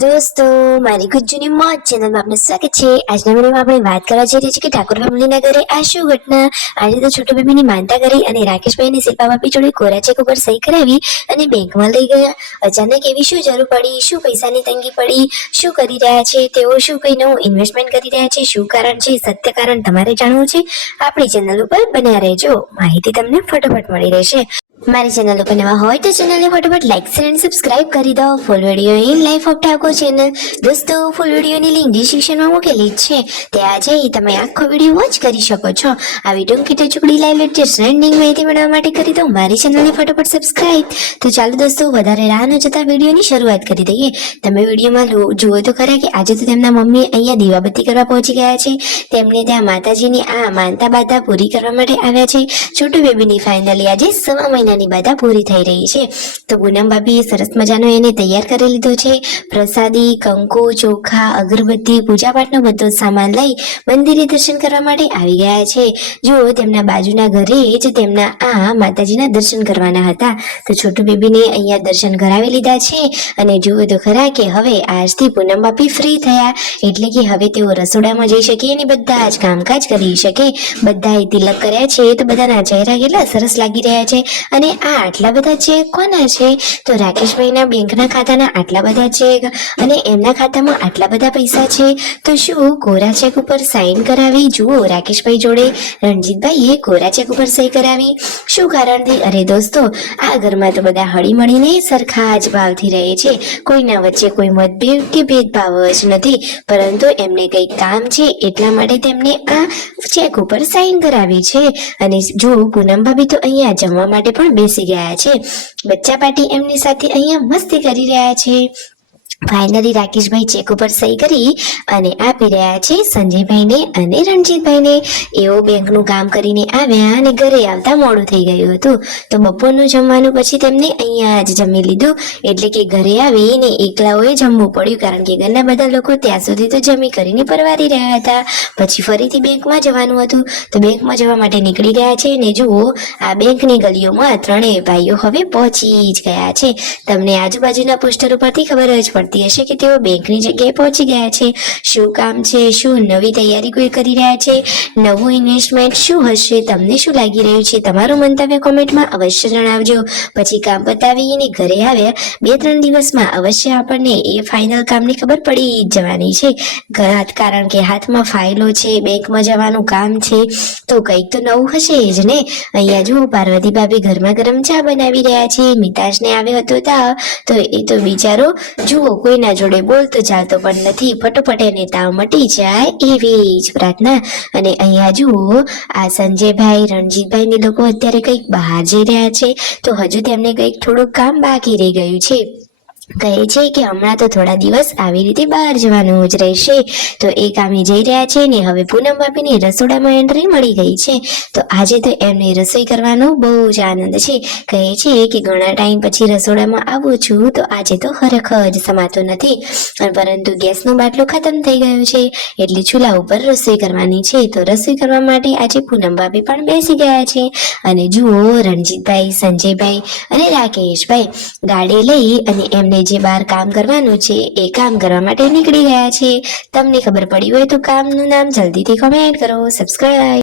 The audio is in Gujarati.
दोस्तों मारी गुज्जूनी मौज चैनल में आपने स्वागत છે। આજના વિડિયોમાં આપણે વાત કરવા જઈ રહ્યા છીએ કે ઠાકોર ફેમિલીના ઘરે આ શું ઘટના। આજે તો છોટુ બેબીની માનતા કરી અને રાકેશભાઈની શિલ્પા ભાભી જોડે કોરા ચેક ઉપર સહી કરાવી અને બેંકમાં લઈ ગયા। અચાનક એવી શું જરૂર પડી, શું પૈસાની તંગી પડી, શું કરી રહ્યા છે તેઓ, શું કઈ નવું ઇન્વેસ્ટમેન્ટ કરી રહ્યા છે, શું કારણ છે, સત્ય કારણ તમારે જાણવું છે। આપણી ચેનલ ઉપર બન્યા રહેજો, માહિતી તમને ફટાફટ મળી રહેશે। મારી ચેનલ ઉપર નવા હોય તો ચેનલને ફટાફટ લાઈક શેર અને સબસ્ક્રાઇબ કરી દો। Full video in life of Thakor channel દોસ્તો ફૂલ વિડીયોની લિંક ડિસ્ક્રિપ્શનમાં મૂકેલી છે, ત્યાં જઈ તમે આખો વિડીયો વોચ કરી શકો છો। આવી ટૂંકી ટચુકડી લાઈવ લેટેસ્ટ ટ્રેન્ડિંગ માહિતી મેળવવા માટે કરી દો મારી ચેનલને ફટાફટ સબસ્ક્રાઇબ। તો ચાલો દોસ્તો વધારે રાહ ન જતા વિડીયોની શરૂઆત કરી દઈએ। તમે વિડીયોમાં જુઓ તો ખરા કે આજે તો તેમના મમ્મી અહીંયા દીવાબત્તી કરવા પહોંચી ગયા છે। તેમને ત્યાં માતાજીની આ માનતા બાધા પૂરી કરવા માટે આવ્યા છે। છોટુ બેબીની ફાઇનલી આજે 1.5 મહિનાની બાધા પૂરી થઈ રહી છે। તો પૂનમ ભાભીએ સરસ મજાનો એને તૈયાર કરી લીધો છે। પ્રસાદી, કંકુ, ચોખા, અગરબત્તી, પૂજાપાઠનો બધો સામાન લઈ મંદિરે દર્શન કરવા માટે આવી ગયા છે। જો તેમના બાજુના ઘરે જ તેમના આ માતાજીના દર્શન કરવાના હતા, તો છોટુ બેબીને અહીંયા દર્શન કરાવી લીધા છે। અને જુઓ તો ખરા કે હવે આજથી પૂનમ ભાભી ફ્રી થયા, એટલે કે હવે તેઓ રસોડામાં જઈ શકે અને બધા જ કામકાજ કરી શકે। બધાએ તિલક કર્યા છે તો બધાના ચહેરા કેટલા સરસ લાગી રહ્યા છે। અને આ આટલા બધા ચેક કોના છે? તો રાકેશભાઈના બેંકના ખાતાના આટલા બધા ચેક અને એમના ખાતામાં આટલા બધા પૈસા છે। તો શું કોરા ચેક ઉપર સાઈન કરાવી? જુઓ રાકેશભાઈ જોડે રણજીતભાઈએ કોરા ચેક ઉપર સહી કરાવી, શું કારણથી? અરે દોસ્તો, આ ઘરમાં તો બધા હળી મળીને સરખા જ ભાવથી રહે છે, કોઈના વચ્ચે કોઈ મતભેદ કે ભેદભાવ જ નથી, પરંતુ એમને કંઈક કામ છે એટલા માટે તેમને આ ચેક ઉપર સાઈન કરાવી છે। અને જો પૂનમ ભાભી તો અહીંયા જમવા માટે પણ બેસી ગયા છે। બચ્ચા પાર્ટી એમની સાથે અહીંયા મસ્તી કરી રહ્યા છે। ફાઇનલી રાકેશભાઈ ચેક ઉપર સહી કરી અને આપી રહ્યા છે સંજયભાઈને અને રણજીતભાઈને। એઓ બેંકનું કામ કરીને આવ્યા અને ઘરે આવતા મોડું થઈ ગયું હતું, તો બપોરનું જમવાનું પછી તેમને અહીંયા જ જમી લીધું, એટલે કે ઘરે આવીને એકલાઓએ જમવું પડ્યું, કારણ કે ઘરના બધા લોકો ત્યાં સુધી તો જમી કરીને પરવારી રહ્યા હતા। પછી ફરીથી બેંકમાં જવાનું હતું, તો બેંકમાં જવા માટે નીકળી ગયા છે। ને જુઓ આ બેંકની ગલીઓમાં ત્રણેય ભાઈઓ હવે પહોંચી જ ગયા છે। તમને આજુબાજુના પોસ્ટર ઉપરથી ખબર જ પડતી હશે કે તેઓ બેંકની જગ્યાએ પહોંચી ગયા છે। શું કામ છે, શું નવી તૈયારી કોઈ કરી રહ્યા છે, નવું ઇન્વેસ્ટમેન્ટ શું હશે, તમને શું લાગી રહ્યું છે? તમારું મંતવ્ય કોમેન્ટમાં અવશ્ય જણાવજો। પછી કામ પતાવીને ઘરે આવ્યા 2-3 દિવસમાં અવશ્ય આપણને એ ફાઇનલ કામની ખબર પડી જવાની છે, કારણ કે હાથમાં ફાઇલો છે, બેંકમાં જવાનું કામ છે, તો કંઈક તો નવું હશે જ ને। અહીંયા જુઓ પાર્વતી ભાભી ગરમા ગરમ ચા બનાવી રહ્યા છે। મિતાશને આવ્યો હતો તાવ, તો એ તો બિચારો જુઓ કોઈના જોડે બોલતો ચાલતો પણ નથી, ફટોફટ એને તાવ મટી જાય એવી જ પ્રાર્થના। અને અહીંયા જુઓ આ સંજયભાઈ, રણજીતભાઈ ને લોકો અત્યારે કંઈક બહાર જઈ રહ્યા છે, તો હજુ તેમને કંઈક થોડુંક કામ બાકી રહી ગયું છે। કહે છે કે હમણાં તો થોડા દિવસ આવી રીતે બહાર જવાનું જ રહેશે, તો એ કામે જઈ રહ્યા છે ને હવે પૂનમ ભાભીની રસોડામાં એન્ટ્રી મળી ગઈ છે, તો આજે તો એમને રસોઈ કરવાનો બહુ જ આનંદ છે। કહે છે કે ઘણા ટાઈમ પછી રસોડામાં આવું છું, તો આજે તો હરખ જ સમાતો નથી, પરંતુ ગેસનો બાટલો ખતમ થઈ ગયો છે, એટલે ચૂલા ઉપર રસોઈ કરવાની છે। તો રસોઈ કરવા માટે આજે પૂનમ ભાભી પણ બેસી ગયા છે। અને જુઓ રણજીતભાઈ, સંજયભાઈ અને રાકેશભાઈ ગાડી લઈ અને એમને જે બહાર કામ કરવાનું છે એ કામ કરવા માટે નીકળી ગયા છે। તમને ખબર પડી હોય તો કામનું નામ જલ્દીથી કમેન્ટ કરો, સબસ્ક્રાઇબ